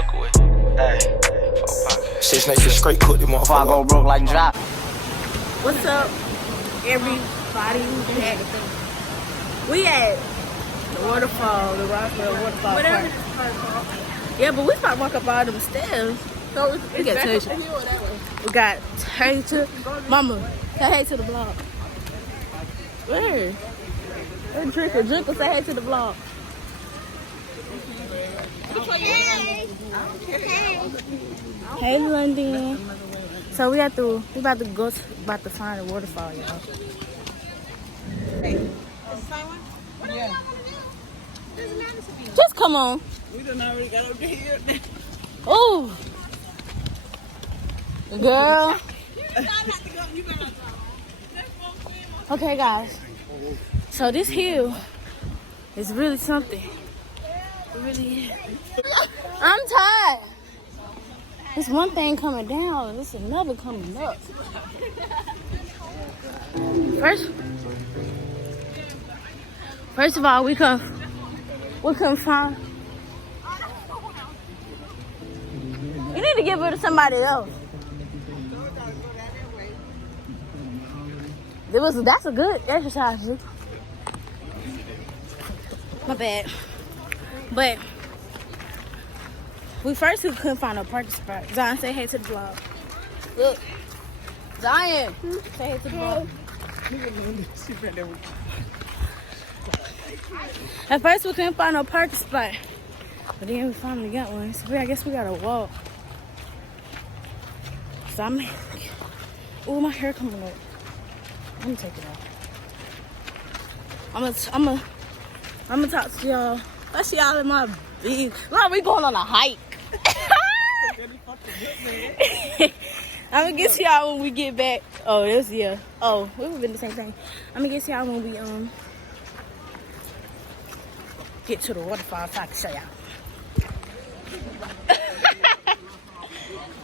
fuck with. Hey, 6 niggas straight cook them Before I go broke like drop. What's up, everybody? We at the waterfall, the Roswell Waterfall. Whatever Park. this part called. Yeah, but we about to walk up all them stairs. So We got Tasia. We got Tasia. Mama, say hey to the vlog. Where? Hey, Drinker, say hey to the vlog. Hey, London. So we about to find a waterfall, y'all. Just come on. We done already got over here. Oh, girl. Okay, guys. So this hill is really something. It really is. I'm tired. There's one thing coming down. There's another coming up. First of all, we couldn't find. You need to give it to somebody else. That's a good exercise, Drew. My bad. But we couldn't find a parking spot. Zion, say hey to the vlog. Look. Zion, say hey to the vlog. At first we couldn't find no parking spot. But then we finally got one. So I guess we gotta walk. So ooh, my hair coming up. Let me take it off. I'm gonna talk to y'all. I see y'all in my big. Look, we going on a hike. I'm gonna get to y'all when we get back. Oh, yeah. Oh, we've been the same thing. I'm gonna get to y'all when we get to the waterfall so I can show y'all.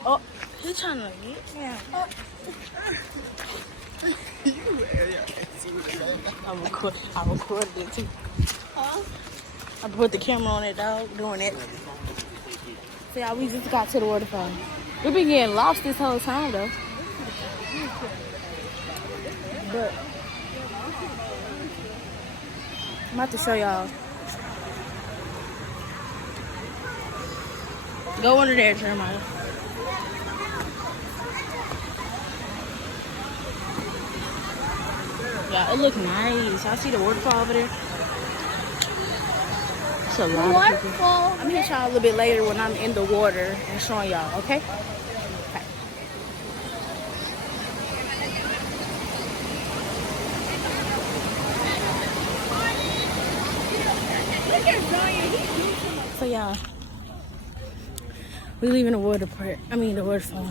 Oh, he's trying to get me. I recorded it too. Huh? I put the camera on it, dog, doing it. So y'all, we just got to the waterfall. We've been getting lost this whole time though. But I'm about to show y'all. Go under there, Jeremiah. Yeah, it looks nice. Y'all see the waterfall over there? It's a lot of people. I'm gonna hit y'all a little bit later when I'm in the water and showing y'all, okay? So y'all, we leaving the the waterfall.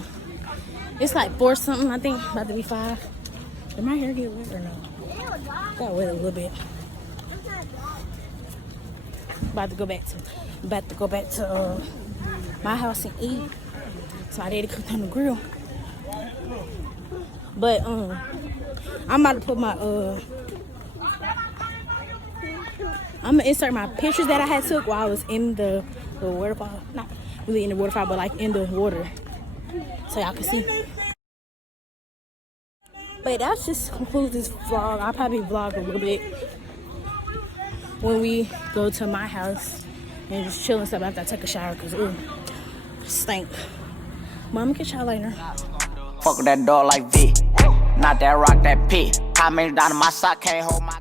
It's like 4 something, I think, about to be 5. Did my hair get wet or no? Got wet a little bit. About to go back to my house and eat. So I did cook on the grill. But I'm about to put my I'm gonna insert my pictures that I had took while I was in the waterfall. Not really in the waterfall, but like in the water. So y'all can see. But that just concludes this vlog. I'll probably vlog a little bit when we go to my house and just chill and stuff after I take a shower because it stink. Mama, catch y'all later. Fuck with that dog like V. Not that rock, that pit. How many down in my sock can't hold my.